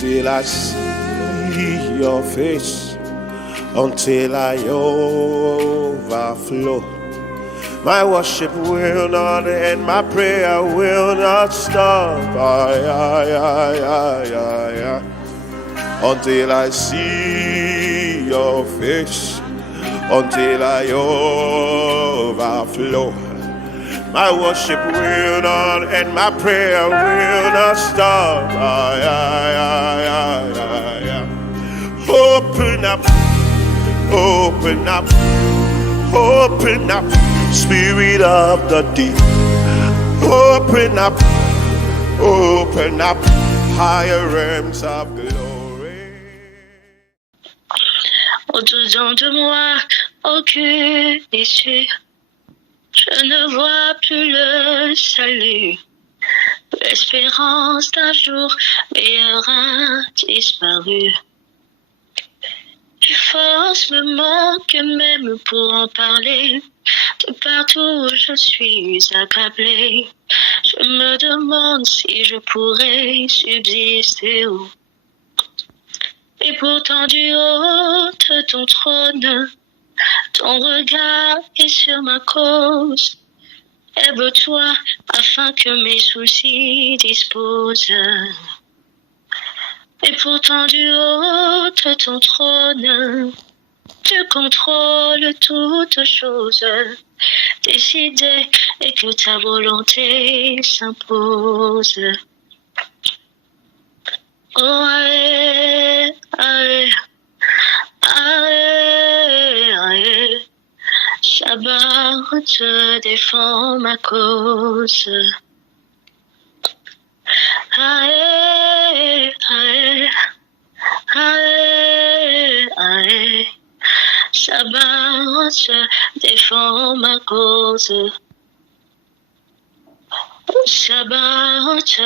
until I see your face, until I overflow. My worship will not end, my prayer will not stop. Until I see your face, until I overflow. My worship will not end, my prayer will not stop. Open up, open up, open up, Spirit of the deep. Open up, higher realms of glory. Au-dedans de moi, aucune issue. Je ne vois plus le salut. L'espérance d'un jour meilleur a disparu. Les forces me manquent même pour en parler. De partout où je suis accablée, je me demande si je pourrais subsister. Et pourtant du haut de ton trône, ton regard est sur ma cause. Lève-toi afin que mes soucis disposent. Et pourtant du haut de ton trône, tu contrôles toutes choses. Décidé et que ta volonté s'impose. Oh, aïe, aïe, aïe, aïe. Shabbat te défend ma cause. Aïe, aïe, aïe, aïe. Shabbat défend ma cause. Shabbat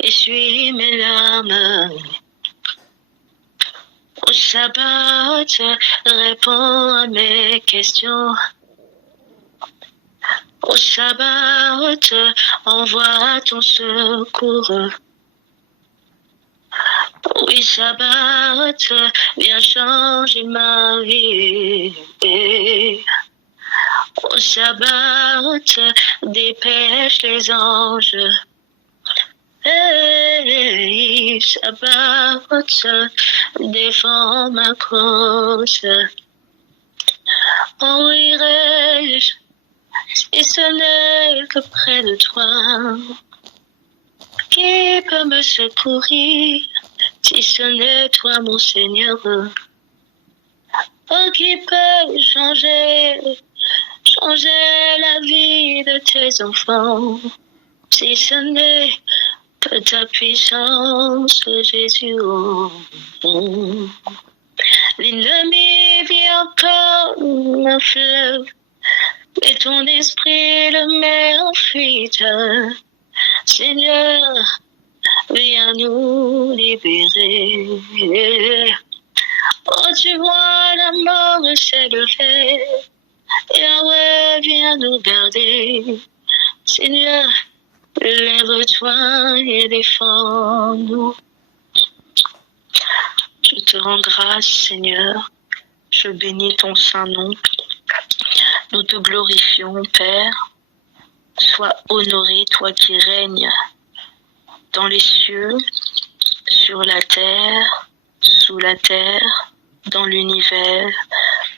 essuie mes larmes. Au Shabbat réponds à mes questions. Au Shabbat envoie ton secours. Oui, Shabbat, viens changer ma vie. Au Shabbat, dépêche les anges. Hey, Shabbat, défends ma cause. Où irai-je si ce n'est que près de toi? Qui peut me secourir si ce n'est toi, mon Seigneur? Oh, qui peut changer la vie de tes enfants si ce n'est que ta puissance, Jésus? L'ennemi vient comme un fleuve, mais ton esprit le met en fuite. Seigneur, viens nous libérer. Oh, tu vois la mort s'élever. Yahweh, viens nous garder. Seigneur, lève-toi et défends-nous. Je te rends grâce, Seigneur. Je bénis ton saint nom. Nous te glorifions, Père. Sois honoré, toi qui règnes dans les cieux, sur la terre, sous la terre, dans l'univers,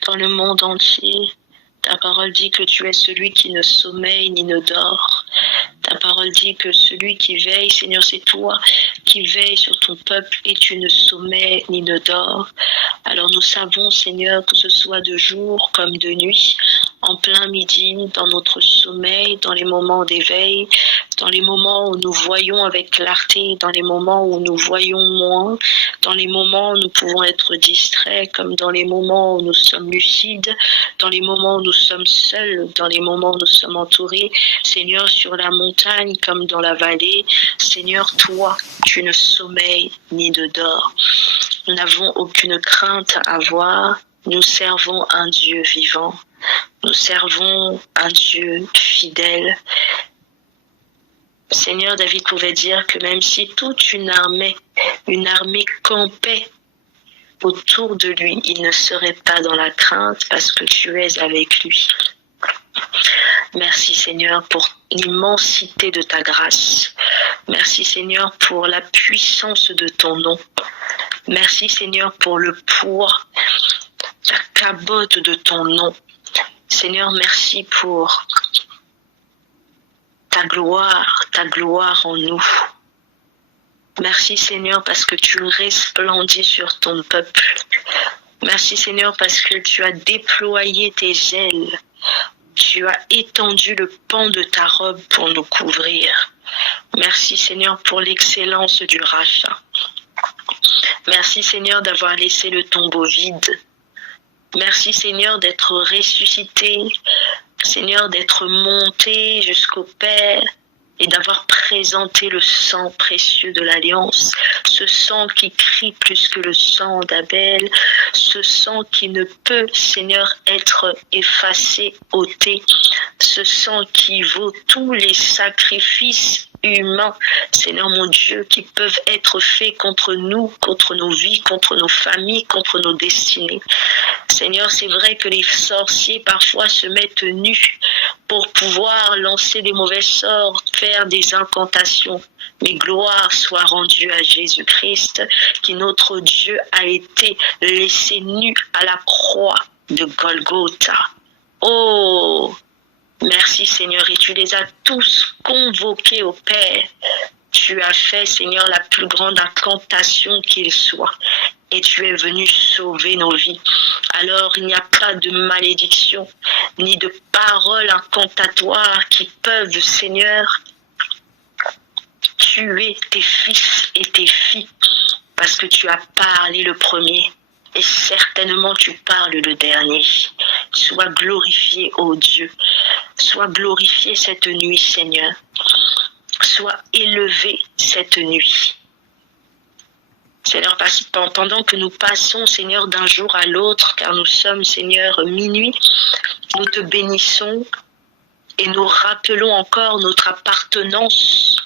dans le monde entier. Ta parole dit que tu es celui qui ne sommeille ni ne dort. Ta parole dit que celui qui veille, Seigneur, c'est toi qui veilles sur ton peuple et tu ne sommeilles ni ne dors. Alors nous savons, Seigneur, que ce soit de jour comme de nuit, en plein midi, dans notre sommeil, dans les moments d'éveil, dans les moments où nous voyons avec clarté, dans les moments où nous voyons moins, dans les moments où nous pouvons être distraits, comme dans les moments où nous sommes lucides, dans les moments où nous sommes seuls, dans les moments où nous sommes entourés, Seigneur, sur la montagne comme dans la vallée, Seigneur, toi, tu ne sommeilles ni ne dors. Nous n'avons aucune crainte à avoir, nous servons un Dieu vivant, nous servons un Dieu fidèle. Seigneur, David pouvait dire que même si toute une armée campait autour de lui, il ne serait pas dans la crainte parce que tu es avec lui. Merci Seigneur pour l'immensité de ta grâce. Merci Seigneur pour la puissance de ton nom. Merci Seigneur pour le poids, la cabote de ton nom. Seigneur, merci pour ta gloire en nous. Merci Seigneur parce que tu resplendis sur ton peuple. Merci Seigneur parce que tu as déployé tes ailes. Tu as étendu le pan de ta robe pour nous couvrir. Merci Seigneur pour l'excellence du rachat. Merci Seigneur d'avoir laissé le tombeau vide. Merci Seigneur d'être ressuscité. Seigneur d'être monté jusqu'au Père et d'avoir présenté le sang précieux de l'Alliance, ce sang qui crie plus que le sang d'Abel, ce sang qui ne peut, Seigneur, être effacé, ôté, ce sang qui vaut tous les sacrifices humains, Seigneur mon Dieu, qui peuvent être faits contre nous, contre nos vies, contre nos familles, contre nos destinées. Seigneur, c'est vrai que les sorciers parfois se mettent nus pour pouvoir lancer des mauvais sorts, faire des incantations. Mais gloire soit rendue à Jésus-Christ, qui notre Dieu a été laissé nu à la croix de Golgotha. Oh, merci Seigneur, et tu les as tous convoqués au Père. Tu as fait, Seigneur, la plus grande incantation qu'il soit. Et tu es venu sauver nos vies. Alors il n'y a pas de malédiction, ni de paroles incantatoires qui peuvent, Seigneur, tuer tes fils et tes filles, parce que tu as parlé le premier, et certainement tu parles le dernier. Sois glorifié, ô Dieu. Sois glorifié cette nuit, Seigneur. Sois élevé cette nuit. Seigneur, pendant que nous passons, Seigneur, d'un jour à l'autre, car nous sommes, Seigneur, minuit, nous te bénissons et nous rappelons encore notre appartenance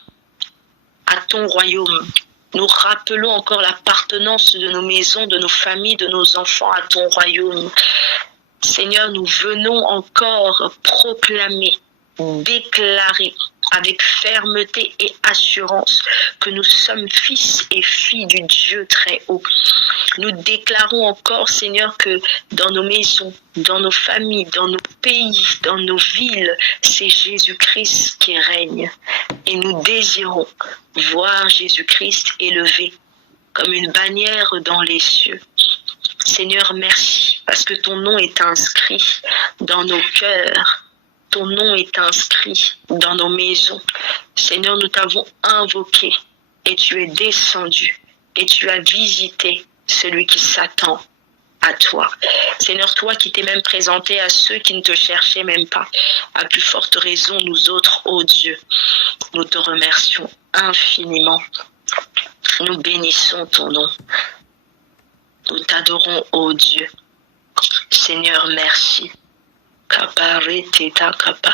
à ton royaume. Nous rappelons encore l'appartenance de nos maisons, de nos familles, de nos enfants à ton royaume. Seigneur, nous venons encore proclamer, déclarer avec fermeté et assurance que nous sommes fils et filles du Dieu très haut. Nous déclarons encore, Seigneur, que dans nos maisons, dans nos familles, dans nos pays, dans nos villes, c'est Jésus-Christ qui règne. Et nous désirons voir Jésus-Christ élevé comme une bannière dans les cieux. Seigneur, merci, parce que ton nom est inscrit dans nos cœurs. Ton nom est inscrit dans nos maisons. Seigneur, nous t'avons invoqué et tu es descendu et tu as visité celui qui s'attend à toi. Seigneur, toi qui t'es même présenté à ceux qui ne te cherchaient même pas, à plus forte raison, nous autres, ô Dieu, nous te remercions infiniment. Nous bénissons ton nom. Nous t'adorons, ô Dieu. Seigneur, merci. Kapare teta kapa,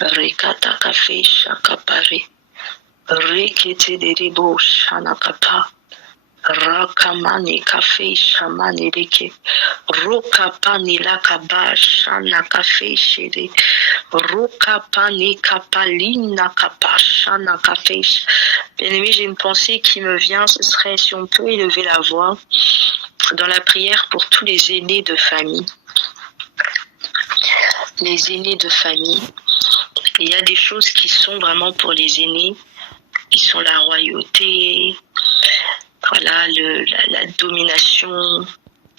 rekata kafesha kapare, rekete deribo shana kapa, rakamani kafesha manireke, rokapani lakaba shana kafeshe de, rokapani kapalina kapa shana kafesha. Bien-aimé, j'ai une pensée qui me vient, ce serait si on peut élever la voix dans la prière pour tous les aînés de famille. Les aînés de famille, il y a des choses qui sont vraiment pour les aînés, qui sont la royauté, voilà, la domination,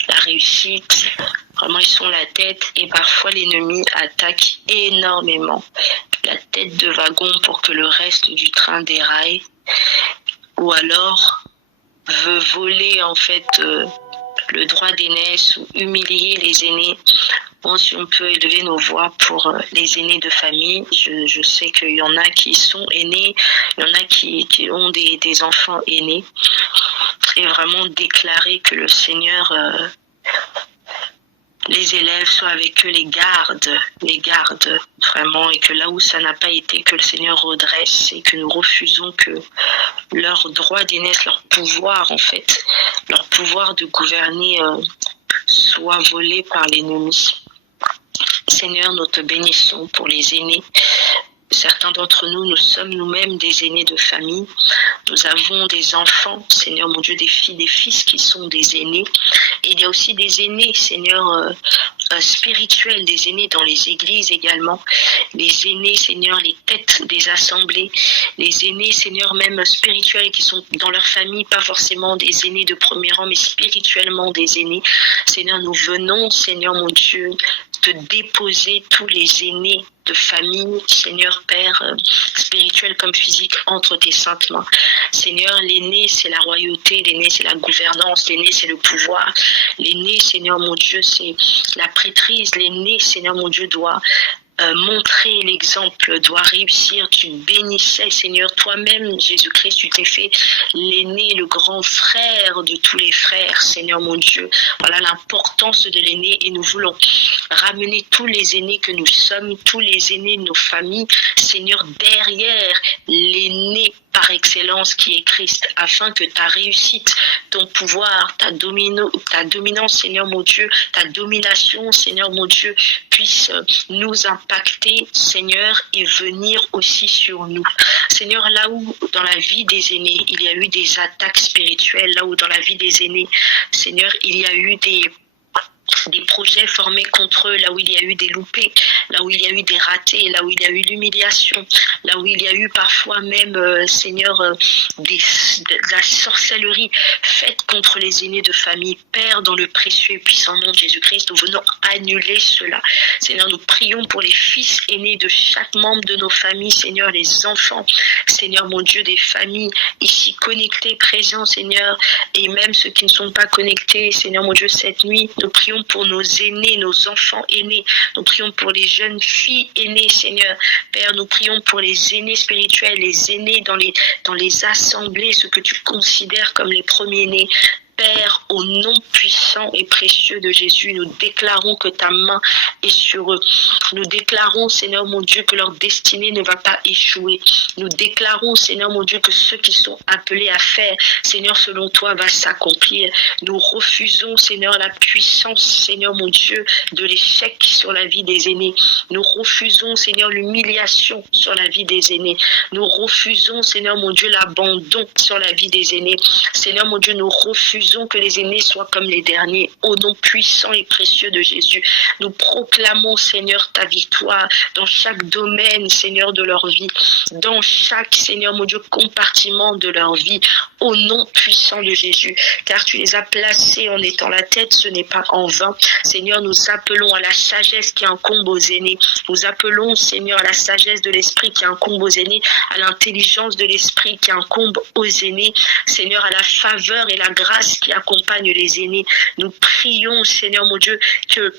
la réussite. Vraiment, ils sont la tête et parfois l'ennemi attaque énormément la tête de wagon pour que le reste du train déraille, ou alors veut voler en fait le droit d'aînesse ou humilier les aînés. Bon, si on peut élever nos voix pour les aînés de famille, je sais qu'il y en a qui sont aînés, il y en a qui ont des enfants aînés, et vraiment déclarer que le Seigneur les élèves, sois avec eux, les gardes vraiment, et que là où ça n'a pas été, que le Seigneur redresse, et que nous refusons que leur droit d'aînesse, leur pouvoir en fait, leur pouvoir de gouverner soit volé par l'ennemi. Seigneur, nous te bénissons pour les aînés. Certains d'entre nous, nous sommes nous-mêmes des aînés de famille. Nous avons des enfants, Seigneur mon Dieu, des filles, des fils qui sont des aînés. Et il y a aussi des aînés, Seigneur, spirituels, des aînés dans les églises également. Les aînés, Seigneur, les têtes des assemblées. Les aînés, Seigneur, même spirituels qui sont dans leur famille, pas forcément des aînés de premier rang, mais spirituellement des aînés. Seigneur, nous venons, Seigneur mon Dieu, te déposer tous les aînés de famille, Seigneur Père, spirituel comme physique, entre tes saintes mains. Seigneur, l'aîné, c'est la royauté, l'aîné, c'est la gouvernance, l'aîné, c'est le pouvoir. L'aîné, Seigneur mon Dieu, c'est la prêtrise. L'aîné, Seigneur mon Dieu, doit montrer l'exemple, doit réussir. Tu bénissais, Seigneur, toi-même, Jésus-Christ, tu t'es fait l'aîné, le grand frère de tous les frères, Seigneur mon Dieu. Voilà l'importance de l'aîné, et nous voulons ramener tous les aînés que nous sommes, tous les aînés de nos familles, Seigneur, derrière l'aîné par excellence qui est Christ, afin que ta réussite, ton pouvoir, ta dominance, Seigneur mon Dieu, ta domination, Seigneur mon Dieu, puisse nous impacter, Seigneur, et venir aussi sur nous. Seigneur, là où dans la vie des aînés, il y a eu des attaques spirituelles, là où dans la vie des aînés, Seigneur, il y a eu des projets formés contre eux, là où il y a eu des loupés, là où il y a eu des ratés, là où il y a eu l'humiliation, là où il y a eu parfois même, Seigneur, de la sorcellerie faite contre les aînés de famille. Père, dans le précieux et puissant nom de Jésus-Christ, nous venons annuler cela. Seigneur, nous prions pour les fils aînés de chaque membre de nos familles, Seigneur, les enfants, Seigneur mon Dieu, des familles ici connectées, présents, Seigneur, et même ceux qui ne sont pas connectés, Seigneur mon Dieu, cette nuit, nous prions pour nos aînés, nos enfants aînés. Nous prions pour les jeunes filles aînées, Seigneur. Père, nous prions pour les aînés spirituels, les aînés dans les assemblées, ceux que tu considères comme les premiers-nés. Père, au nom puissant et précieux de Jésus, nous déclarons que ta main est sur eux. Nous déclarons, Seigneur mon Dieu, que leur destinée ne va pas échouer. Nous déclarons, Seigneur mon Dieu, que ceux qui sont appelés à faire, Seigneur, selon toi, va s'accomplir. Nous refusons, Seigneur, la puissance, Seigneur mon Dieu, de l'échec sur la vie des aînés. Nous refusons, Seigneur, l'humiliation sur la vie des aînés. Nous refusons, Seigneur mon Dieu, l'abandon sur la vie des aînés. Seigneur mon Dieu, nous refusons que les aînés soient comme les derniers. Au nom puissant et précieux de Jésus, nous proclamons, Seigneur, ta victoire dans chaque domaine, Seigneur, de leur vie, dans chaque, Seigneur, mon Dieu, compartiment de leur vie, au nom puissant de Jésus, car tu les as placés en étant la tête, ce n'est pas en vain. Seigneur, nous appelons à la sagesse qui incombe aux aînés. Nous appelons, Seigneur, à la sagesse de l'esprit qui incombe aux aînés, à l'intelligence de l'esprit qui incombe aux aînés. Seigneur, à la faveur et la grâce qui accompagne les aînés. Nous prions, Seigneur mon Dieu, que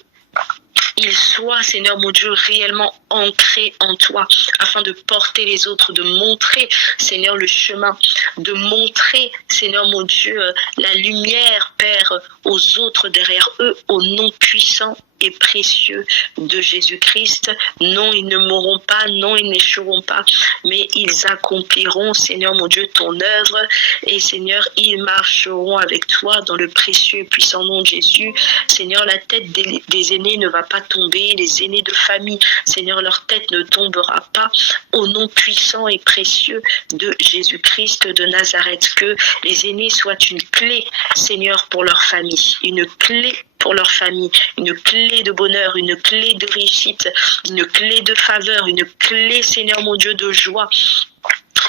ils soient, Seigneur mon Dieu, réellement ancrés en toi, afin de porter les autres, de montrer, Seigneur, le chemin, de montrer, Seigneur mon Dieu, la lumière, Père, aux autres derrière eux, au nom puissant et précieux de Jésus-Christ. Non, ils ne mourront pas, non, ils n'échoueront pas, mais ils accompliront, Seigneur mon Dieu, ton œuvre, et Seigneur, ils marcheront avec toi dans le précieux et puissant nom de Jésus. Seigneur, la tête des aînés ne va pas tomber, les aînés de famille, Seigneur, leur tête ne tombera pas, au nom puissant et précieux de Jésus-Christ de Nazareth. Que les aînés soient une clé, Seigneur, pour leur famille, une clé pour leur famille, une clé de bonheur, une clé de réussite, une clé de faveur, une clé, Seigneur mon Dieu, de joie.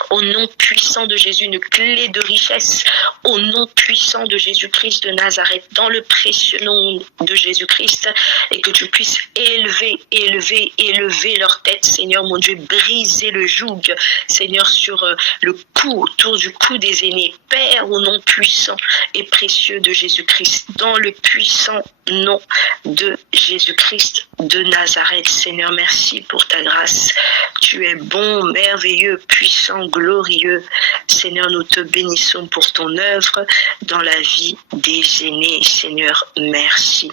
Au nom puissant de Jésus, une clé de richesse, au nom puissant de Jésus-Christ de Nazareth, dans le précieux nom de Jésus-Christ, et que tu puisses élever leur tête, Seigneur mon Dieu, briser le joug, Seigneur, sur le cou, autour du cou des aînés. Père, au nom puissant et précieux de Jésus-Christ, dans le puissant nom de Jésus-Christ de Nazareth. Seigneur, merci pour ta grâce. Tu es bon, merveilleux, puissant, glorieux. Seigneur, nous te bénissons pour ton œuvre dans la vie des aînés. Seigneur, merci.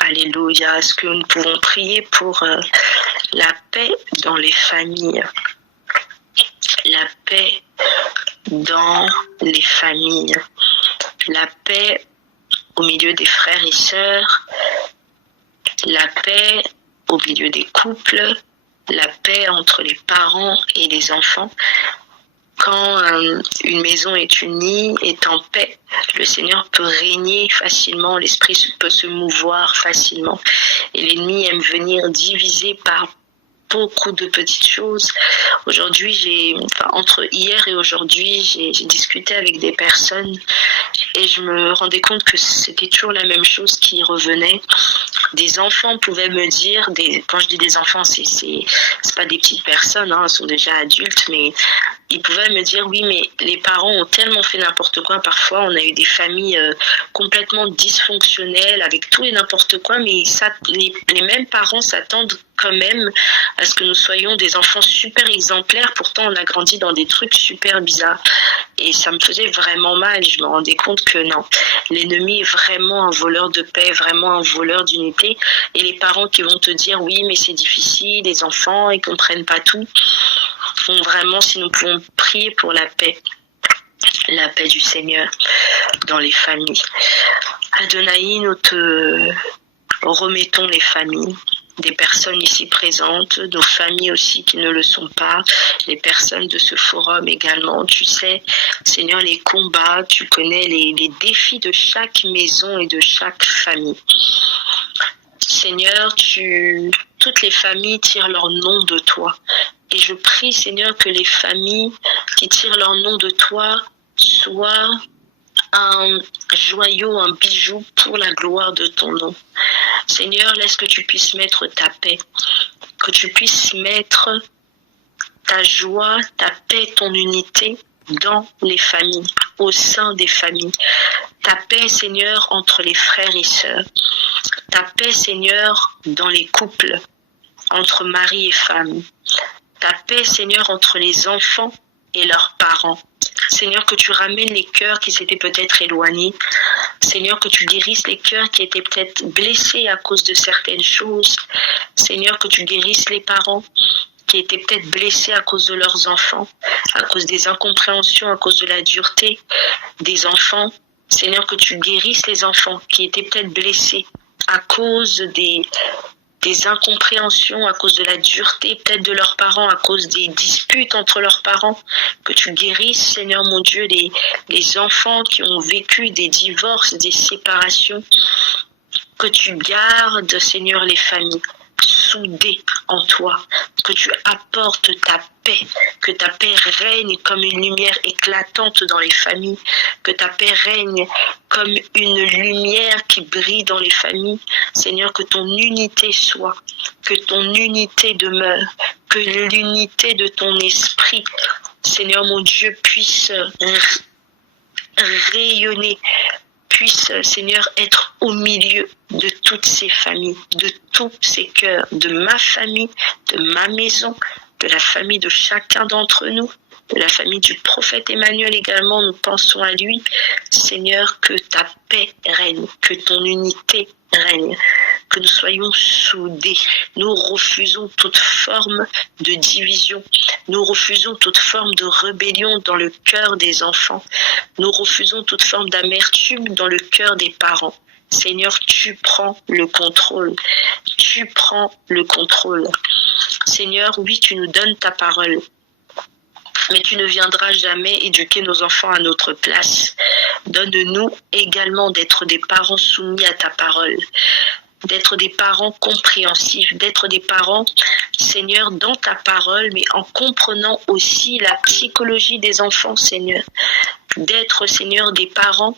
Alléluia. Est-ce que nous pouvons prier pour la paix dans les familles? La paix dans les familles. La paix au milieu des frères et sœurs. La paix au milieu des couples. La paix entre les parents et les enfants. Quand une maison est unie, est en paix, le Seigneur peut régner facilement, l'Esprit peut se mouvoir facilement. Et l'ennemi aime venir diviser par beaucoup de petites choses. Aujourd'hui, entre hier et aujourd'hui, j'ai discuté avec des personnes et je me rendais compte que c'était toujours la même chose qui revenait. Des enfants pouvaient me dire, quand je dis des enfants, c'est pas des petites personnes, ils sont déjà adultes, mais ils pouvaient me dire, oui, mais les parents ont tellement fait n'importe quoi. Parfois, on a eu des familles complètement dysfonctionnelles, avec tout et n'importe quoi, mais les mêmes parents s'attendent quand même à ce que nous soyons des enfants super exemplaires. Pourtant, on a grandi dans des trucs super bizarres. Et ça me faisait vraiment mal. Je me rendais compte que non, l'ennemi est vraiment un voleur de paix, vraiment un voleur d'unité. Et les parents qui vont te dire, oui, mais c'est difficile, les enfants, ils comprennent pas tout. Donc vraiment, si nous pouvons prier pour la paix du Seigneur dans les familles. Adonai, nous te remettons les familles, des personnes ici présentes, nos familles aussi qui ne le sont pas, les personnes de ce forum également. Tu sais, Seigneur, les combats, tu connais les défis de chaque maison et de chaque famille. Seigneur, toutes les familles tirent leur nom de toi. Et je prie, Seigneur, que les familles qui tirent leur nom de toi soient un joyau, un bijou pour la gloire de ton nom. Seigneur, laisse que tu puisses mettre ta paix, que tu puisses mettre ta joie, ta paix, ton unité dans les familles, au sein des familles. Ta paix, Seigneur, entre les frères et sœurs. Ta paix, Seigneur, dans les couples, entre mari et femme. Ta paix, Seigneur, entre les enfants et leurs parents. Seigneur, que tu ramènes les cœurs qui s'étaient peut-être éloignés. Seigneur, que tu guérisses les cœurs qui étaient peut-être blessés à cause de certaines choses. Seigneur, que tu guérisses les parents qui étaient peut-être blessés à cause de leurs enfants, à cause des incompréhensions, à cause de la dureté des enfants. Seigneur, que tu guérisses les enfants qui étaient peut-être blessés à cause des incompréhensions, à cause de la dureté peut-être de leurs parents, à cause des disputes entre leurs parents, que tu guérisses, Seigneur mon Dieu, les enfants qui ont vécu des divorces, des séparations, que tu gardes, Seigneur, les familles soudées en toi, que tu apportes ta paix, que ta paix règne comme une lumière éclatante dans les familles, que ta paix règne comme une lumière qui brille dans les familles. Seigneur, que ton unité soit, que ton unité demeure, que l'unité de ton esprit, Seigneur mon Dieu, puisse rayonner, puisse, Seigneur, être au milieu de toutes ces familles, de tous ces cœurs, de ma famille, de ma maison, de la famille de chacun d'entre nous, de la famille du prophète Emmanuel également, nous pensons à lui. Seigneur, que ta paix règne, que ton unité règne, que nous soyons soudés. Nous refusons toute forme de division. Nous refusons toute forme de rébellion dans le cœur des enfants. Nous refusons toute forme d'amertume dans le cœur des parents. Seigneur, tu prends le contrôle. Tu prends le contrôle. Seigneur, oui, tu nous donnes ta parole. Mais tu ne viendras jamais éduquer nos enfants à notre place. Donne-nous également d'être des parents soumis à ta parole, d'être des parents compréhensifs, d'être des parents, Seigneur, dans ta parole, mais en comprenant aussi la psychologie des enfants, Seigneur. D'être, Seigneur, des parents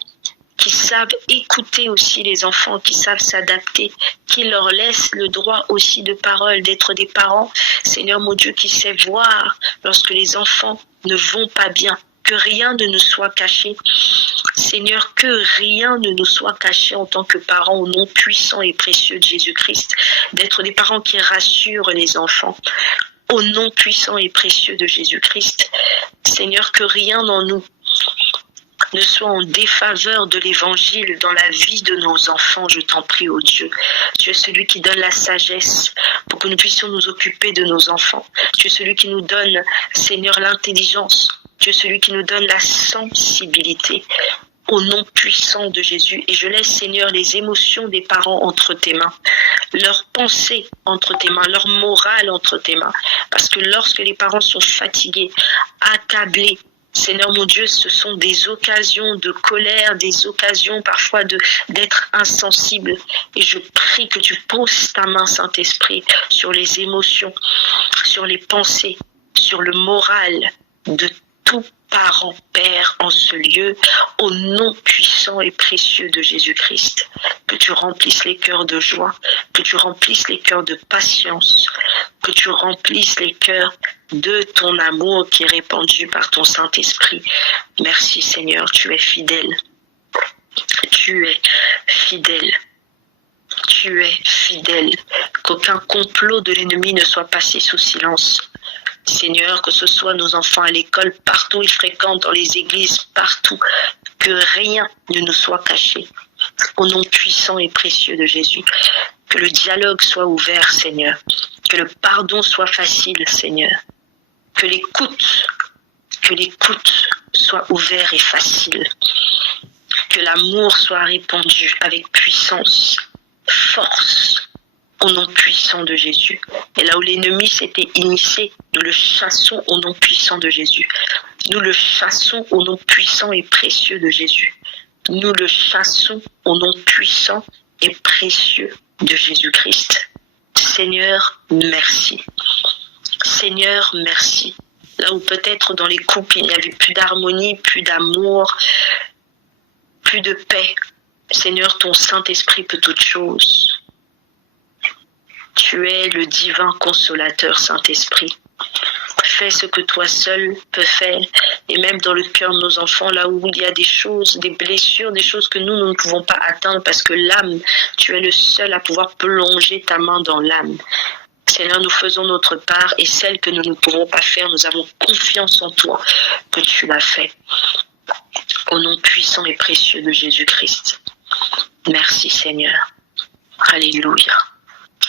qui savent écouter aussi les enfants, qui savent s'adapter, qui leur laissent le droit aussi de parole, d'être des parents, Seigneur mon Dieu, qui sait voir lorsque les enfants ne vont pas bien, que rien ne nous soit caché. Seigneur, que rien ne nous soit caché en tant que parents au nom puissant et précieux de Jésus-Christ, d'être des parents qui rassurent les enfants. Au nom puissant et précieux de Jésus-Christ. Seigneur, que rien en nous ne soit en défaveur de l'évangile dans la vie de nos enfants, je t'en prie, ô Dieu. Tu es celui qui donne la sagesse pour que nous puissions nous occuper de nos enfants. Tu es celui qui nous donne, Seigneur, l'intelligence. Tu es celui qui nous donne la sensibilité. Au nom puissant de Jésus. Et je laisse, Seigneur, les émotions des parents entre tes mains, leurs pensées entre tes mains, leur morale entre tes mains. Parce que lorsque les parents sont fatigués, accablés, Seigneur mon Dieu, ce sont des occasions de colère, des occasions parfois d'être insensibles. Et je prie que tu poses ta main, Saint-Esprit, sur les émotions, sur les pensées, sur le moral de tout parent, Père, en ce lieu, au nom puissant et précieux de Jésus-Christ. Que tu remplisses les cœurs de joie, que tu remplisses les cœurs de patience, que tu remplisses les cœurs de ton amour qui est répandu par ton Saint-Esprit. Merci Seigneur, tu es fidèle. Tu es fidèle. Tu es fidèle. Qu'aucun complot de l'ennemi ne soit passé sous silence. Seigneur, que ce soit nos enfants à l'école, partout ils fréquentent, dans les églises, partout, que rien ne nous soit caché. Au nom puissant et précieux de Jésus, que le dialogue soit ouvert, Seigneur, que le pardon soit facile, Seigneur, que l'écoute soit ouverte et facile, que l'amour soit répandu avec puissance, force, au nom puissant de Jésus. Et là où l'ennemi s'était initié, nous le chassons au nom puissant de Jésus. Nous le chassons au nom puissant et précieux de Jésus. Nous le chassons au nom puissant et précieux de Jésus-Christ. Seigneur, merci. Seigneur, merci. Là où peut-être dans les couples, il n'y avait plus d'harmonie, plus d'amour, plus de paix. Seigneur, ton Saint-Esprit peut toutes choses. Tu es le divin consolateur, Saint-Esprit. Fais ce que toi seul peux faire. Et même dans le cœur de nos enfants, là où il y a des choses, des blessures, des choses que nous ne pouvons pas atteindre parce que l'âme, tu es le seul à pouvoir plonger ta main dans l'âme. Seigneur, nous faisons notre part et celle que nous ne pouvons pas faire, nous avons confiance en toi que tu l'as fait. Au nom puissant et précieux de Jésus-Christ. Merci Seigneur. Alléluia.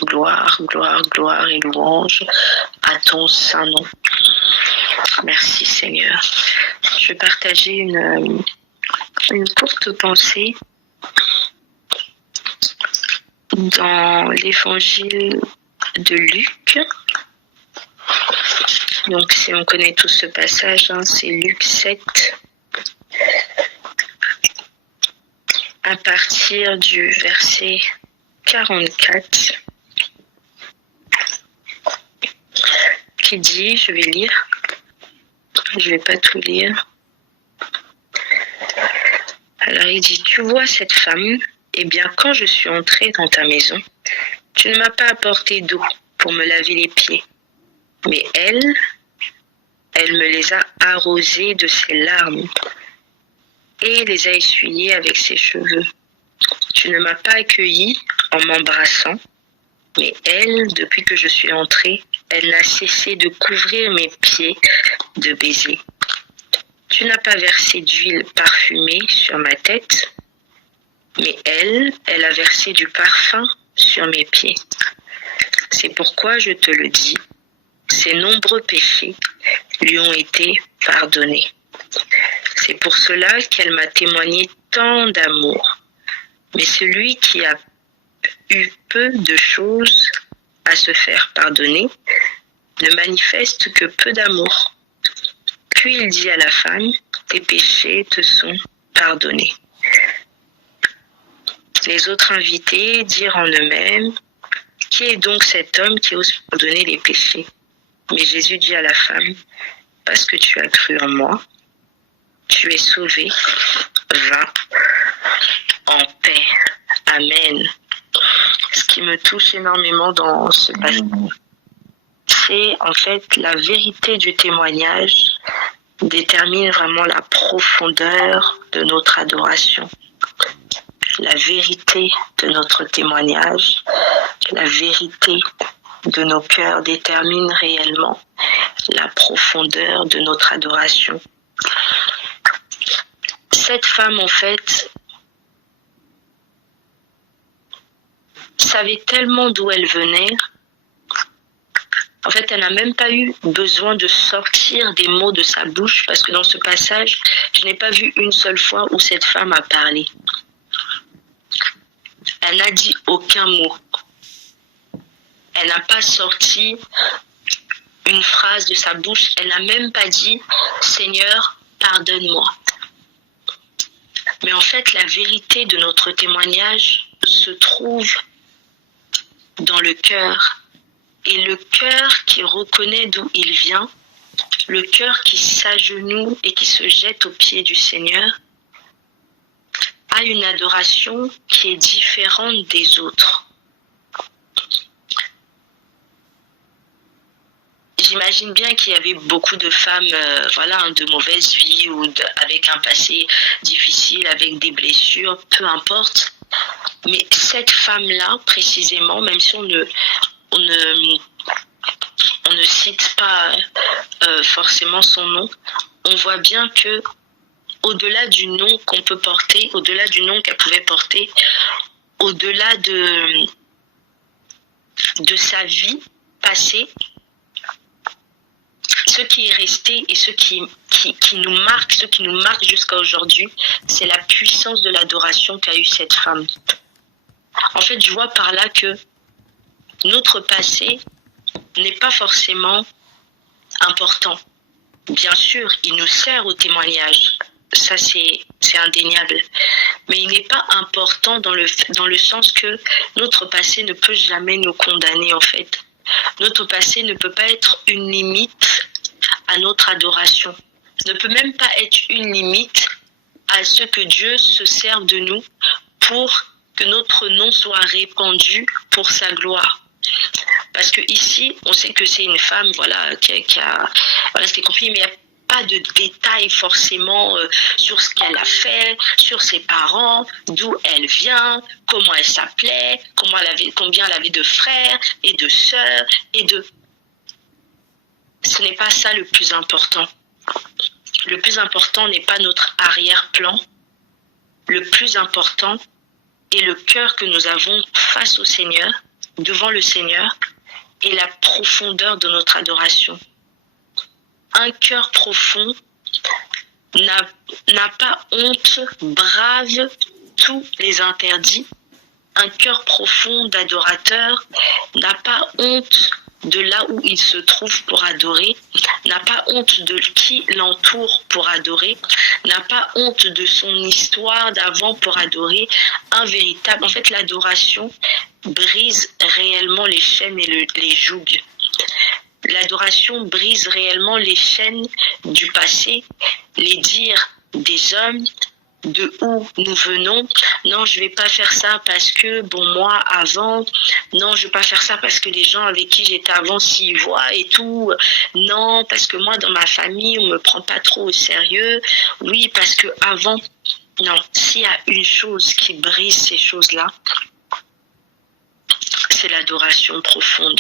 Gloire, gloire, gloire et louange à ton saint nom. Merci Seigneur. Je vais partager une courte pensée dans l'évangile de Luc. Donc si on connaît tous ce passage, c'est Luc 7, à partir du verset 44. Qui dit, je vais lire, je vais pas tout lire. Alors il dit, tu vois cette femme, eh bien quand je suis entrée dans ta maison, tu ne m'as pas apporté d'eau pour me laver les pieds, mais elle me les a arrosés de ses larmes et les a essuyés avec ses cheveux. Tu ne m'as pas accueilli en m'embrassant, mais elle, depuis que je suis entrée, elle n'a cessé de couvrir mes pieds de baisers. Tu n'as pas versé d'huile parfumée sur ma tête, mais elle a versé du parfum sur mes pieds. C'est pourquoi je te le dis, ses nombreux péchés lui ont été pardonnés. C'est pour cela qu'elle m'a témoigné tant d'amour. Mais celui qui a eu peu de choses à se faire pardonner ne manifeste que peu d'amour. Puis il dit à la femme, tes péchés te sont pardonnés. Les autres invités dirent en eux-mêmes, qui est donc cet homme qui ose pardonner les péchés? Mais Jésus dit à la femme, parce que tu as cru en moi, tu es sauvée, va en paix. Amen. Ce qui me touche énormément dans ce passage, c'est en fait la vérité du témoignage détermine vraiment la profondeur de notre adoration. La vérité de notre témoignage, la vérité de nos cœurs détermine réellement la profondeur de notre adoration. cette femme, en fait, savait tellement d'où elle venait. En fait, elle n'a même pas eu besoin de sortir des mots de sa bouche, parce que dans ce passage, je n'ai pas vu une seule fois où cette femme a parlé. Elle n'a dit aucun mot. Elle n'a pas sorti une phrase de sa bouche. Elle n'a même pas dit « Seigneur, pardonne-moi ». Mais en fait, la vérité de notre témoignage se trouve dans le cœur. Et le cœur qui reconnaît d'où il vient, le cœur qui s'agenouille et qui se jette aux pieds du Seigneur, a une adoration qui est différente des autres. J'imagine bien qu'il y avait beaucoup de femmes de mauvaise vie ou avec un passé difficile, avec des blessures, peu importe. Mais cette femme-là, précisément, même si on ne cite pas forcément son nom, on voit bien que au-delà du nom qu'on peut porter, au-delà du nom qu'elle pouvait porter, au-delà de sa vie passée, ce qui est resté et ce qui nous marque, ce qui nous marque jusqu'à aujourd'hui, c'est la puissance de l'adoration qu'a eue cette femme. En fait, je vois par là que notre passé n'est pas forcément important. Bien sûr, il nous sert au témoignage. Ça, c'est indéniable. Mais il n'est pas important dans le sens que notre passé ne peut jamais nous condamner, en fait. Notre passé ne peut pas être une limite à notre adoration. Ne peut même pas être une limite à ce que Dieu se serve de nous pour que notre nom soit répandu pour sa gloire. Parce que ici, on sait que c'est une femme, qui a c'était compliqué, mais il n'y a pas de détails forcément sur ce qu'elle a fait, sur ses parents, d'où elle vient, comment elle s'appelait, combien elle avait de frères et de sœurs Ce n'est pas ça le plus important. Le plus important n'est pas notre arrière-plan. Le plus important est le cœur que nous avons face au Seigneur, devant le Seigneur, et la profondeur de notre adoration. Un cœur profond n'a pas honte, brave tous les interdits. Un cœur profond d'adorateur n'a pas honte de là où il se trouve pour adorer, n'a pas honte de qui l'entoure pour adorer, n'a pas honte de son histoire d'avant pour adorer. En fait, l'adoration brise réellement les chaînes et les jougs. L'adoration brise réellement les chaînes du passé, les dires des hommes, de où nous venons. Non, je vais pas faire ça parce que, moi, avant, non, je vais pas faire ça parce que les gens avec qui j'étais avant s'y voient et tout. Non, parce que moi, dans ma famille, on me prend pas trop au sérieux. Oui, parce que avant, non, s'il y a une chose qui brise ces choses-là, c'est l'adoration profonde.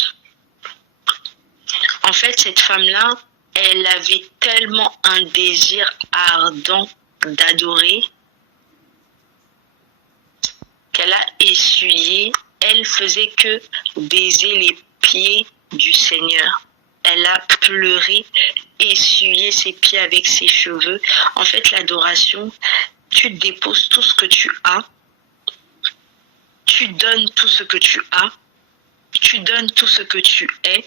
En fait, cette femme-là, elle avait tellement un désir ardent d'adorer qu'elle a essuyé, elle faisait que baiser les pieds du Seigneur. Elle a pleuré, essuyé ses pieds avec ses cheveux. En fait, l'adoration, tu déposes tout ce que tu as, tu donnes tout ce que tu as, tu donnes tout ce que tu es,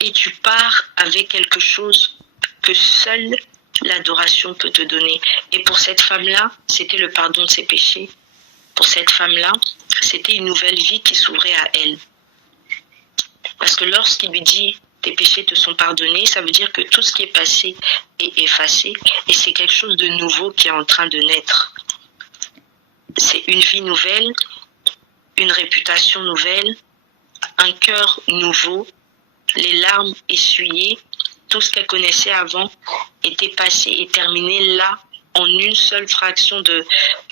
et tu pars avec quelque chose que seule l'adoration peut te donner. Et pour cette femme-là, c'était le pardon de ses péchés. Pour cette femme-là, c'était une nouvelle vie qui s'ouvrait à elle. Parce que lorsqu'il lui dit « tes péchés te sont pardonnés », ça veut dire que tout ce qui est passé est effacé et c'est quelque chose de nouveau qui est en train de naître. C'est une vie nouvelle, une réputation nouvelle, un cœur nouveau, les larmes essuyées, tout ce qu'elle connaissait avant était passé et terminé là, en une seule fraction de,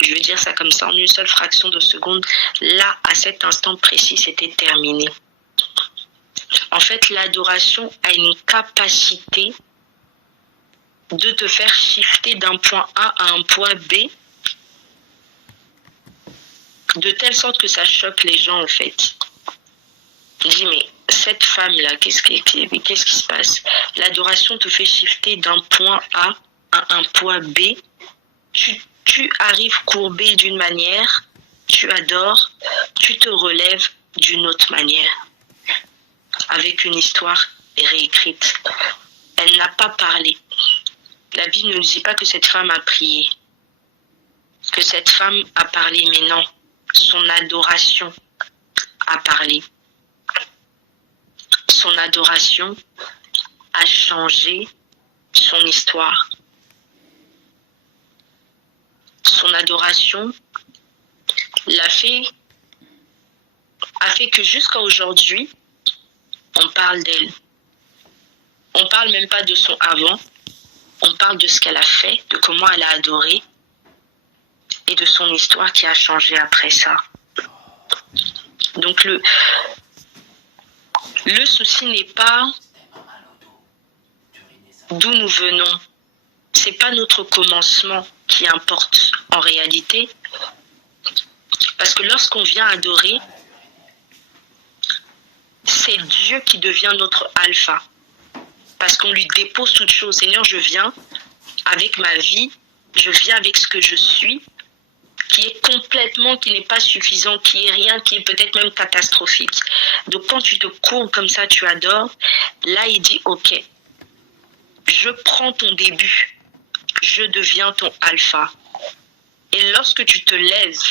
je veux dire ça comme ça, en une seule fraction de seconde, là, à cet instant précis, c'était terminé. En fait, l'adoration a une capacité de te faire shifter d'un point A à un point B, de telle sorte que ça choque les gens en fait. Je dis mais cette femme-là, qu'est-ce qui se passe? L'adoration te fait shifter d'un point A à un point B. Tu arrives courbé d'une manière, tu adores, tu te relèves d'une autre manière, avec une histoire réécrite. Elle n'a pas parlé. La Bible ne nous dit pas que cette femme a prié, que cette femme a parlé, mais non, son adoration a parlé. Son adoration a changé son histoire. Son adoration a fait que jusqu'à aujourd'hui, on parle d'elle. On parle même pas de son avant, on parle de ce qu'elle a fait, de comment elle a adoré et de son histoire qui a changé après ça. Donc le souci n'est pas d'où nous venons. C'est pas notre commencement qui importe en réalité. Parce que lorsqu'on vient adorer, c'est Dieu qui devient notre alpha. Parce qu'on lui dépose toute chose. Seigneur, je viens avec ma vie, je viens avec ce que je suis, qui n'est pas suffisant, qui est rien, qui est peut-être même catastrophique. Donc quand tu te courbes comme ça, tu adores, là il dit ok, je prends ton début, je deviens ton alpha. Et lorsque tu te lèves,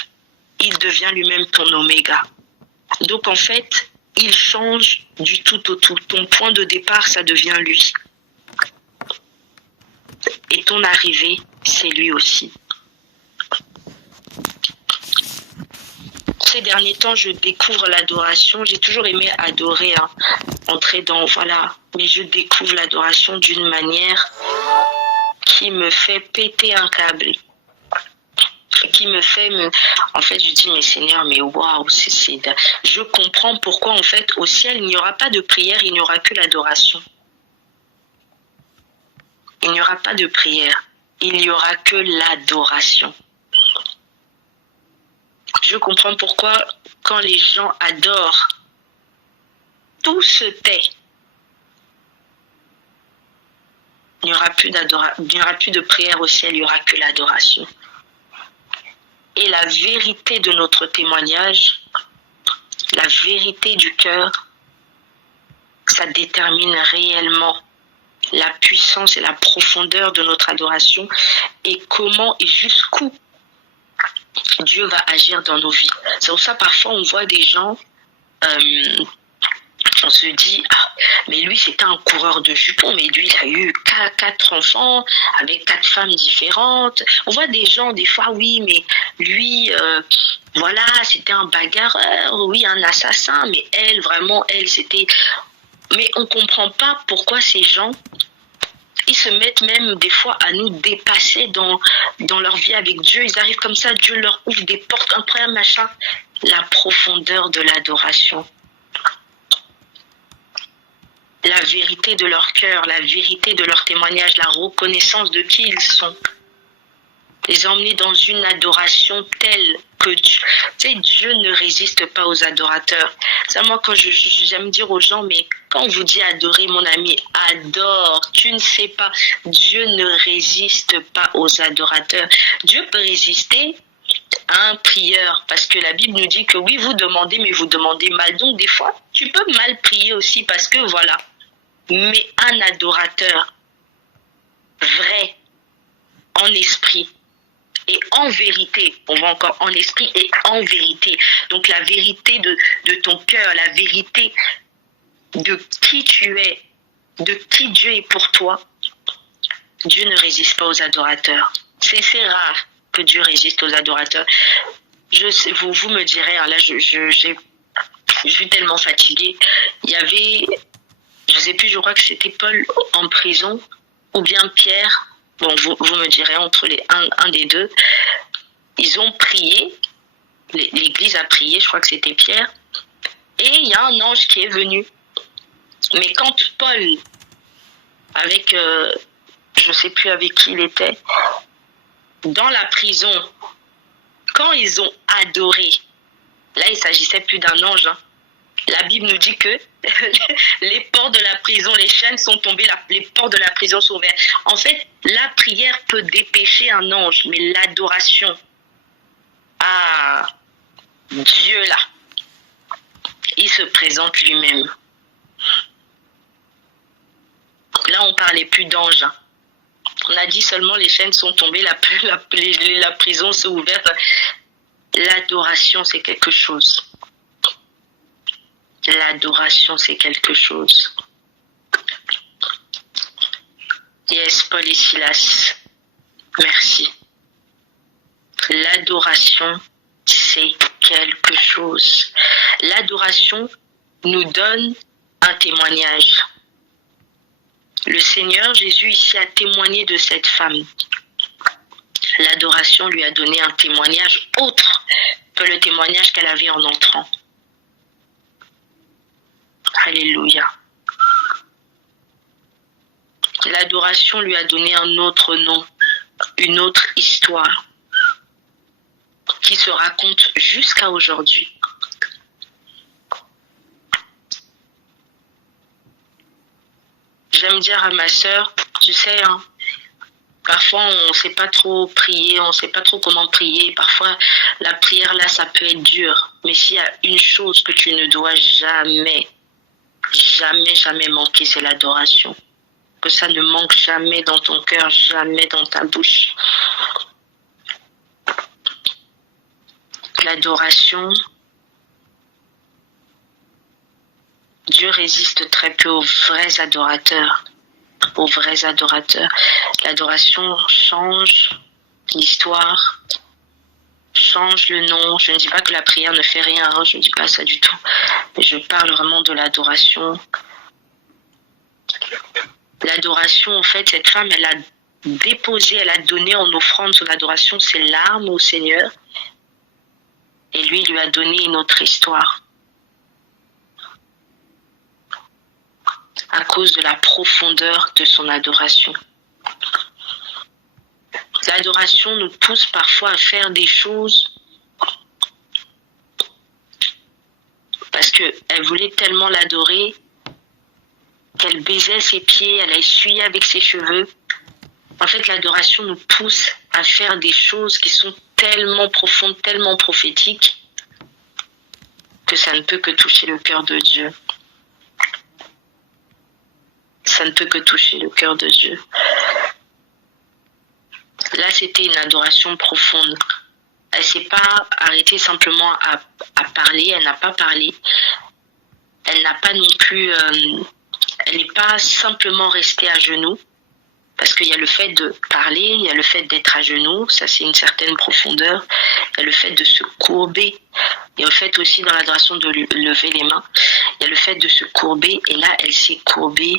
il devient lui-même ton oméga. Donc en fait, il change du tout au tout. Ton point de départ, ça devient lui. Et ton arrivée, c'est lui aussi. Ces derniers temps, je découvre l'adoration. J'ai toujours aimé adorer, entrer dans, voilà. Mais je découvre l'adoration d'une manière qui me fait péter un câble. Qui me fait, en fait, je dis, mais Seigneur, mais waouh, je comprends pourquoi, en fait, au ciel, il n'y aura pas de prière, il n'y aura que l'adoration. Il n'y aura pas de prière, il n'y aura que l'adoration. Je comprends pourquoi, quand les gens adorent, tout se tait. Il n'y aura plus de prière au ciel, il n'y aura que l'adoration. Et la vérité de notre témoignage, la vérité du cœur, ça détermine réellement la puissance et la profondeur de notre adoration et comment et jusqu'où Dieu va agir dans nos vies. C'est pour ça parfois on voit des gens, on se dit, mais lui c'était un coureur de jupons, mais lui il a eu 4 enfants avec 4 femmes différentes. On voit des gens des fois, oui mais lui voilà c'était un bagarreur, oui un assassin, mais elle vraiment c'était... Mais on comprend pas pourquoi ces gens, ils se mettent même des fois à nous dépasser dans leur vie avec Dieu. Ils arrivent comme ça, Dieu leur ouvre des portes, incroyables, machin. La profondeur de l'adoration. La vérité de leur cœur, la vérité de leur témoignage, la reconnaissance de qui ils sont. Les emmener dans une adoration telle que Dieu ne résiste pas aux adorateurs. C'est moi quand j'aime dire aux gens, mais quand on vous dit adorer, mon ami, adore, tu ne sais pas, Dieu ne résiste pas aux adorateurs. Dieu peut résister à un prieur, parce que la Bible nous dit que oui, vous demandez, mais vous demandez mal. Donc des fois, tu peux mal prier aussi, parce que voilà. Mais un adorateur vrai, en esprit, et en vérité, on va encore en esprit et en vérité. Donc la vérité de ton cœur, la vérité de qui tu es, de qui Dieu est pour toi. Dieu ne résiste pas aux adorateurs. C'est rare que Dieu résiste aux adorateurs. Vous me direz, là je suis tellement fatiguée. Il y avait, je ne sais plus, je crois que c'était Paul en prison, ou bien Pierre. Bon, vous me direz, entre un des deux, ils ont prié, l'église a prié, je crois que c'était Pierre, et il y a un ange qui est venu. Mais quand Paul, avec je ne sais plus avec qui il était, dans la prison, quand ils ont adoré, là il s'agissait plus d'un ange, hein. La Bible nous dit que les portes de la prison, les chaînes sont tombées, les portes de la prison sont ouvertes. En fait, la prière peut dépêcher un ange, mais l'adoration, Dieu là, il se présente lui-même. Là, on parlait plus d'ange, hein. On a dit seulement les chaînes sont tombées, la prison s'est ouverte. L'adoration, c'est quelque chose. L'adoration, c'est quelque chose. Yes, Paul et Silas, merci. L'adoration, c'est quelque chose. L'adoration nous donne un témoignage. Le Seigneur Jésus ici a témoigné de cette femme. L'adoration lui a donné un témoignage autre que le témoignage qu'elle avait en entrant. Alléluia. L'adoration lui a donné un autre nom, une autre histoire qui se raconte jusqu'à aujourd'hui. J'aime dire à ma sœur, tu sais, hein, parfois on ne sait pas trop prier, on ne sait pas trop comment prier. Parfois la prière là, ça peut être dur. Mais s'il y a une chose que tu ne dois jamais manquer, c'est l'adoration. Que ça ne manque jamais dans ton cœur, jamais dans ta bouche. L'adoration, Dieu résiste très peu aux vrais adorateurs. Aux vrais adorateurs. L'adoration change l'histoire, change le nom. Je ne dis pas que la prière ne fait rien, hein, je ne dis pas ça du tout. Mais je parle vraiment de l'adoration. L'adoration, en fait, cette femme, elle a déposé, elle a donné en offrande son adoration, ses larmes au Seigneur. Et lui, il lui a donné une autre histoire. À cause de la profondeur de son adoration. L'adoration nous pousse parfois à faire des choses parce qu'elle voulait tellement l'adorer qu'elle baisait ses pieds, elle a essuyé avec ses cheveux. En fait, l'adoration nous pousse à faire des choses qui sont tellement profondes, tellement prophétiques que ça ne peut que toucher le cœur de Dieu. Ça ne peut que toucher le cœur de Dieu. Là, c'était une adoration profonde. Elle ne s'est pas arrêtée simplement à parler, elle n'a pas parlé. Elle n'a pas non plus... elle n'est pas simplement restée à genoux, parce qu'il y a le fait de parler, il y a le fait d'être à genoux, ça c'est une certaine profondeur. Il y a le fait de se courber. Il y a le fait aussi dans l'adoration de lever les mains. Il y a le fait de se courber, et là, elle s'est courbée.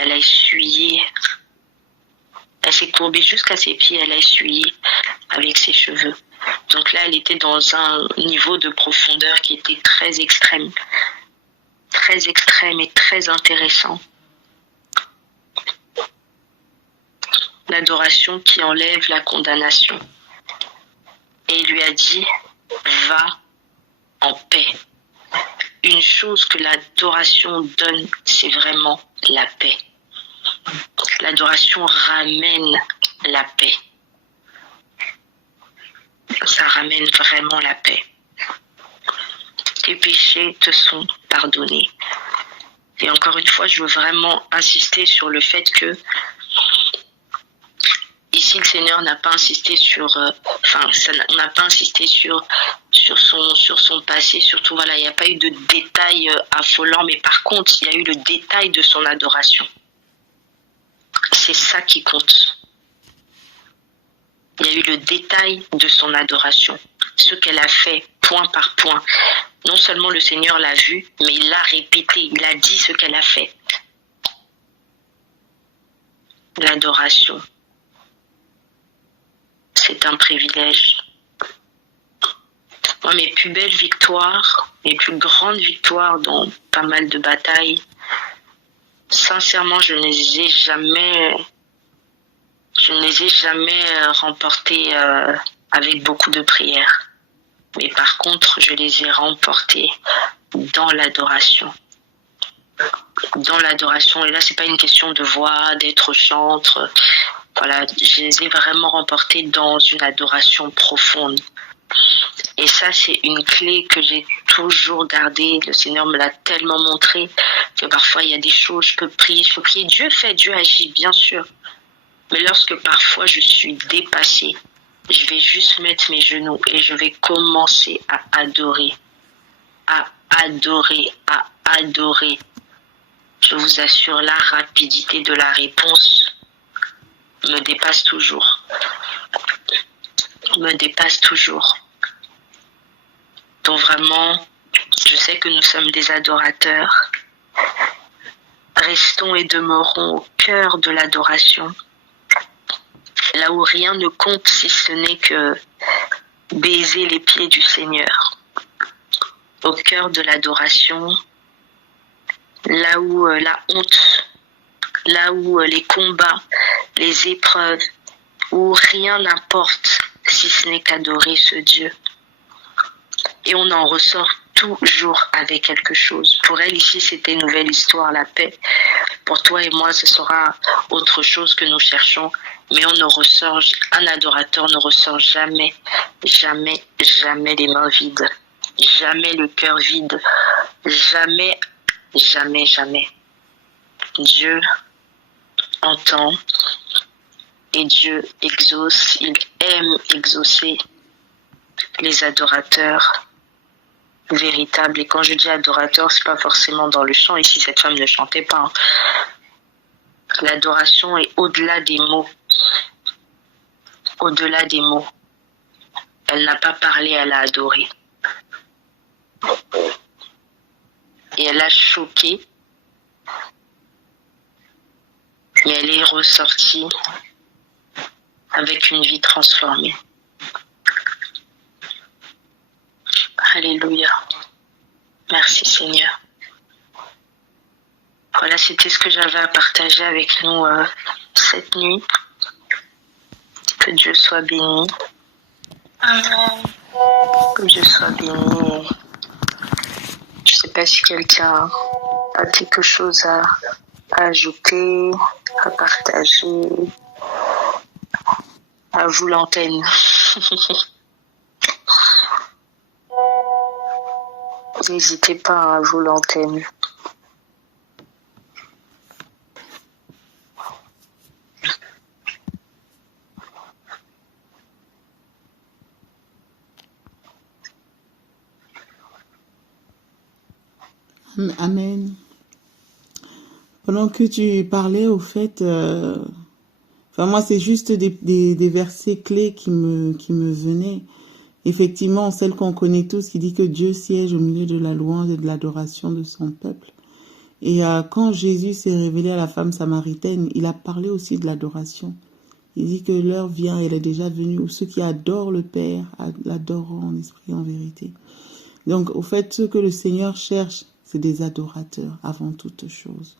Elle a essuyé. Elle s'est courbée jusqu'à ses pieds. Elle a essuyé avec ses cheveux. Donc là, elle était dans un niveau de profondeur qui était très extrême. Très extrême et très intéressant. L'adoration qui enlève la condamnation. Et il lui a dit, va en paix. Une chose que l'adoration donne, c'est vraiment la paix. L'adoration ramène la paix. Ça ramène vraiment la paix. Tes péchés te sont pardonnés. Et encore une fois, je veux vraiment insister sur le fait que ici, le Seigneur n'a pas insisté on n'a pas insisté sur son passé, surtout voilà, il n'y a pas eu de détails affolants, mais par contre, il y a eu le détail de son adoration. C'est ça qui compte. Il y a eu le détail de son adoration, ce qu'elle a fait point par point. Non seulement le Seigneur l'a vu, mais il l'a répété, il a dit ce qu'elle a fait. L'adoration, c'est un privilège. Moi, mes plus belles victoires, mes plus grandes victoires dans pas mal de batailles, sincèrement, je ne les ai jamais Je ne les ai jamais remportés avec beaucoup de prières. Mais par contre, je les ai remportés dans l'adoration. Dans l'adoration. Et là, c'est pas une question de voix, d'être chantre. Voilà, je les ai vraiment remportés dans une adoration profonde. Et ça, c'est une clé que j'ai toujours gardée. Le Seigneur me l'a tellement montré que parfois, il y a des choses, je peux prier. Dieu fait, Dieu agit, bien sûr. Mais lorsque parfois je suis dépassée, je vais juste mettre mes genoux et je vais commencer à adorer, à adorer, à adorer. Je vous assure, la rapidité de la réponse me dépasse toujours. Me dépasse toujours. Donc vraiment, je sais que nous sommes des adorateurs. Restons et demeurons au cœur de l'adoration. Là où rien ne compte si ce n'est que baiser les pieds du Seigneur. Au cœur de l'adoration, là où la honte, là où les combats, les épreuves, où rien n'importe si ce n'est qu'adorer ce Dieu. Et on en ressort toujours avec quelque chose. Pour elle, ici, c'était une nouvelle histoire, la paix. Pour toi et moi, ce sera autre chose que nous cherchons. Mais un adorateur ne ressort jamais, jamais, jamais les mains vides. Jamais le cœur vide. Jamais, jamais, jamais. Dieu entend et Dieu exauce. Il aime exaucer les adorateurs véritables. Et quand je dis adorateur, c'est pas forcément dans le chant. Ici, cette femme ne chantait pas. Hein. L'adoration est au-delà des mots. Au-delà des mots. Elle n'a pas parlé, elle a adoré. Et elle a choqué. Mais elle est ressortie avec une vie transformée. Alléluia. Merci Seigneur. Voilà, c'était ce que j'avais à partager avec nous cette nuit. Que Dieu soit béni. Amen. Que Dieu soit béni. Je ne sais pas si quelqu'un a quelque chose à ajouter, à partager. À vous l'antenne. N'hésitez pas à vous l'antenne. Amen. Pendant que tu parlais, au fait, moi, c'est juste des versets clés qui me venaient. Effectivement, celle qu'on connaît tous, qui dit que Dieu siège au milieu de la louange et de l'adoration de son peuple. Et quand Jésus s'est révélé à la femme samaritaine, il a parlé aussi de l'adoration. Il dit que l'heure vient, elle est déjà venue, où ceux qui adorent le Père l'adoreront en esprit et en vérité. Donc, au fait, ce que le Seigneur cherche, c'est des adorateurs avant toute chose.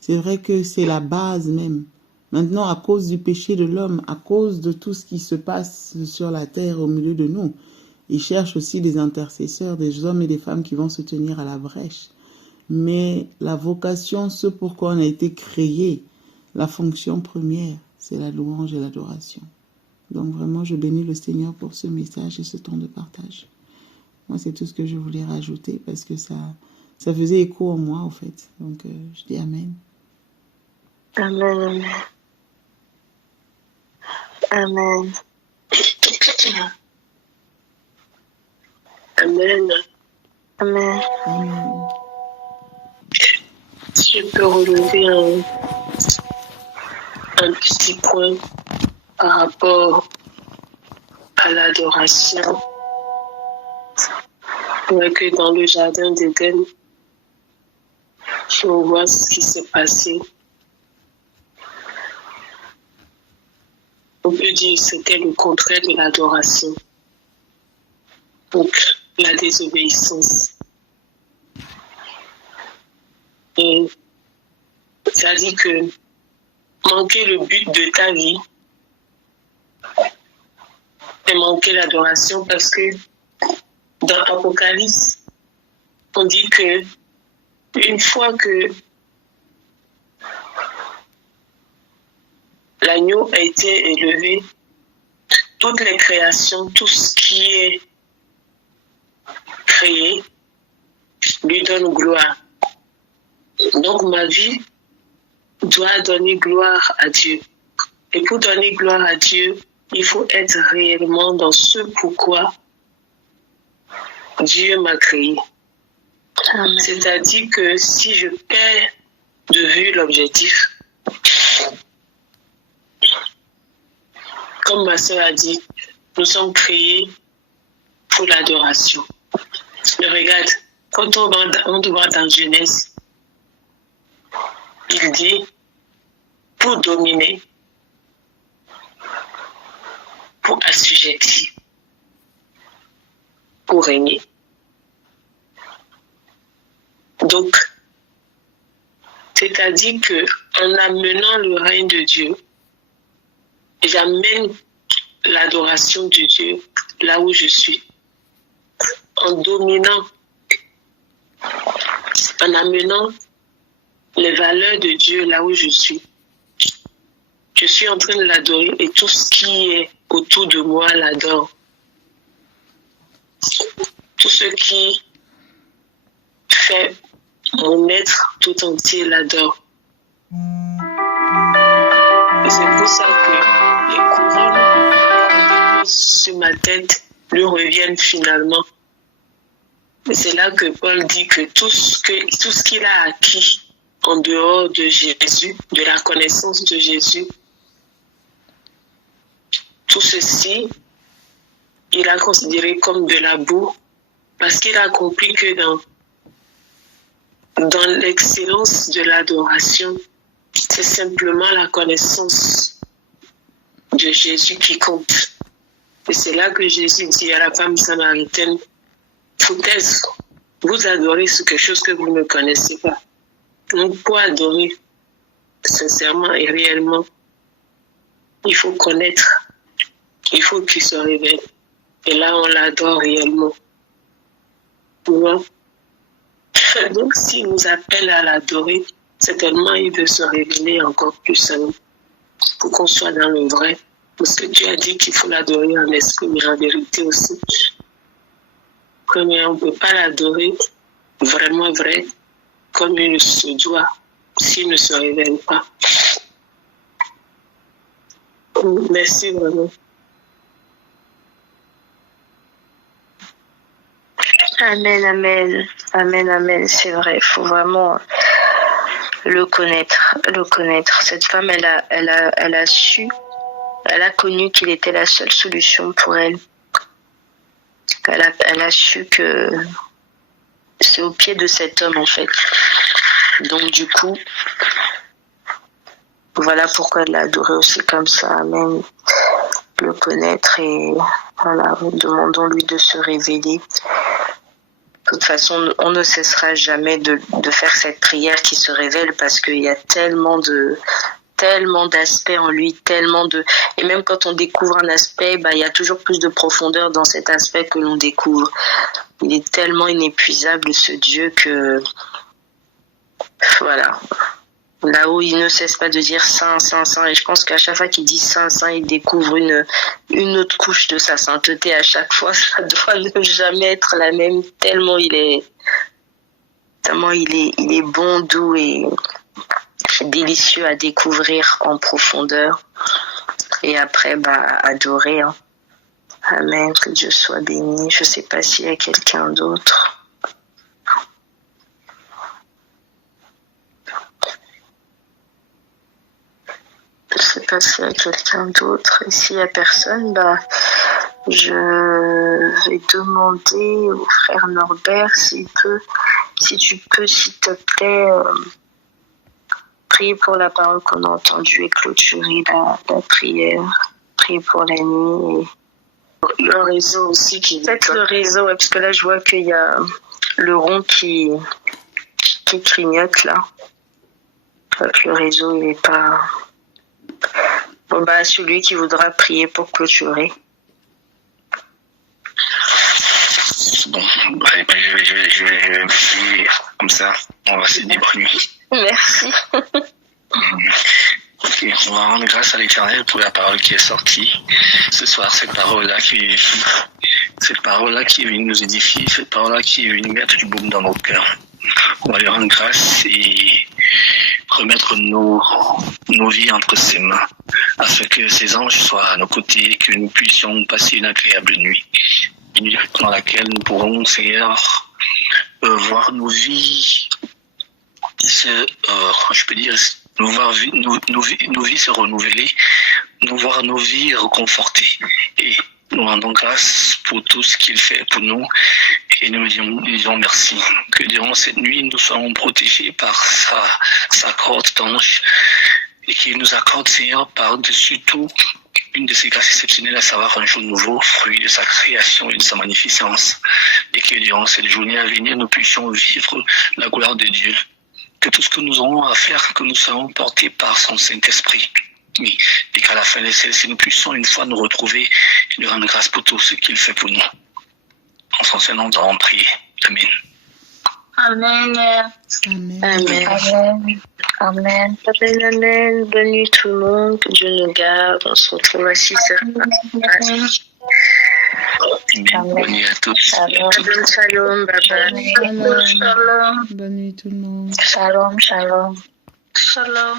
C'est vrai que c'est la base même. Maintenant, à cause du péché de l'homme, à cause de tout ce qui se passe sur la terre au milieu de nous, il cherche aussi des intercesseurs, des hommes et des femmes qui vont se tenir à la brèche. Mais la vocation, ce pourquoi on a été créé, la fonction première, c'est la louange et l'adoration. Donc vraiment, je bénis le Seigneur pour ce message et ce temps de partage. Moi, c'est tout ce que je voulais rajouter parce que ça faisait écho en moi, en fait. Donc, je dis Amen. Amen, amen. Amen. Amen. Amen. Si je peux relever un petit point par rapport à l'adoration. Que dans le jardin d'Éden, on voit ce qui s'est passé. On peut dire que c'était le contraire de l'adoration. Donc, la désobéissance. Et ça dit que manquer le but de ta vie et manquer l'adoration, parce que dans Apocalypse, on dit que une fois que l'agneau a été élevé, toutes les créations, tout ce qui est créé, lui donne gloire. Donc ma vie doit donner gloire à Dieu. Et pour donner gloire à Dieu, il faut être réellement dans ce pourquoi Dieu m'a créé. Amen. C'est-à-dire que si je perds de vue l'objectif, comme ma soeur a dit, nous sommes créés pour l'adoration. Mais regarde, quand on va dans Genèse, il dit pour dominer, pour assujettir, pour régner. Donc, c'est-à-dire qu'en amenant le règne de Dieu, j'amène l'adoration de Dieu là où je suis. En dominant, en amenant les valeurs de Dieu là où je suis en train de l'adorer et tout ce qui est autour de moi l'adore. Tout ce qui fait mon être tout entier l'adore. Et c'est pour ça que les couronnes qu'on dépose sur ma tête lui reviennent finalement. Et c'est là que Paul dit que tout ce qu'il a acquis en dehors de Jésus, de la connaissance de Jésus, tout ceci, il a considéré comme de la boue, parce qu'il a compris que dans l'excellence de l'adoration, c'est simplement la connaissance de Jésus qui compte. Et c'est là que Jésus dit à la femme samaritaine, foutaise, vous adorez sur quelque chose que vous ne connaissez pas. Donc pour adorer sincèrement et réellement, il faut connaître, il faut qu'il se révèle. Et là, on l'adore réellement. Donc, s'il nous appelle à l'adorer, certainement, il veut se révéler encore plus à nous, pour qu'on soit dans le vrai. Parce que Dieu a dit qu'il faut l'adorer en esprit, mais en vérité aussi. Mais on ne peut pas l'adorer vraiment vrai, comme il se doit, s'il ne se révèle pas. Merci vraiment. Amen, amen, amen, amen, c'est vrai, il faut vraiment le connaître. Cette femme, elle a su, elle a connu qu'il était la seule solution pour elle. Elle a su que c'est au pied de cet homme, en fait. Donc, du coup, voilà pourquoi elle l'a adoré aussi comme ça, amen. Le connaître et voilà, demandons-lui de se révéler. De toute façon, on ne cessera jamais de faire cette prière qui se révèle parce qu'il y a tellement d'aspects en lui, et même quand on découvre un aspect, il y a toujours plus de profondeur dans cet aspect que l'on découvre. Il est tellement inépuisable, ce Dieu, que voilà. Là-haut, il ne cesse pas de dire saint, saint, saint. Et je pense qu'à chaque fois qu'il dit saint, saint, il découvre une autre couche de sa sainteté. À chaque fois, ça doit ne jamais être la même, tellement il est bon, doux et délicieux à découvrir en profondeur. Et après, adorer. Hein. Amen, que Dieu soit béni. Je ne sais pas s'il y a quelqu'un d'autre. Je ne sais pas s'il y a quelqu'un d'autre. Et s'il n'y a personne, je vais demander au frère Norbert si tu peux, s'il te plaît, prier pour la parole qu'on a entendue et clôturer la prière. Prier pour la nuit. Le réseau aussi qui... Peut-être le réseau, parce que là, je vois qu'il y a le rond qui clignote, là. Je crois que le réseau, il n'est pas... Bon, bah, celui qui voudra prier pour clôturer. Bon, je vais prier comme ça. On va se débrouiller. Merci. Ok, on va rendre grâce à l'Éternel pour la parole qui est sortie ce soir, cette parole-là qui est venue nous édifier, cette parole-là qui est venue mettre du baume dans nos cœurs. On va lui rendre grâce et remettre nos vies entre ses mains, afin que ses anges soient à nos côtés et que nous puissions passer une agréable nuit, une nuit dans laquelle nous pourrons, Seigneur, voir nos vies nos vies se renouveler, nous voir nos vies reconfortées. Et nous rendons grâce pour tout ce qu'il fait pour nous et nous disons merci. Que durant cette nuit, nous soyons protégés par sa corde d'ange et qu'il nous accorde, Seigneur, par-dessus tout, une de ses grâces exceptionnelles, à savoir un jour nouveau, fruit de sa création et de sa magnificence. Et que durant cette journée à venir, nous puissions vivre la gloire de Dieu. Que tout ce que nous aurons à faire, que nous soyons portés par son Saint-Esprit. Oui. Et qu'à la fin de celle-ci, nous puissions une fois nous retrouver et lui rendre grâce pour tout ce qu'il fait pour nous. En son Saint nom, nous avons prié. Amen. Amen. Amen. Amen. Amen. Amen. Amen, amen. Bonne nuit tout le monde. Que Dieu nous garde. On se retrouve à 6h. Amen. Bonne nuit à tous. Shalom. Shalom, shalom. Bye bye. Shalom. Shalom. Bonne nuit tout le monde. Shalom. Shalom. Shalom.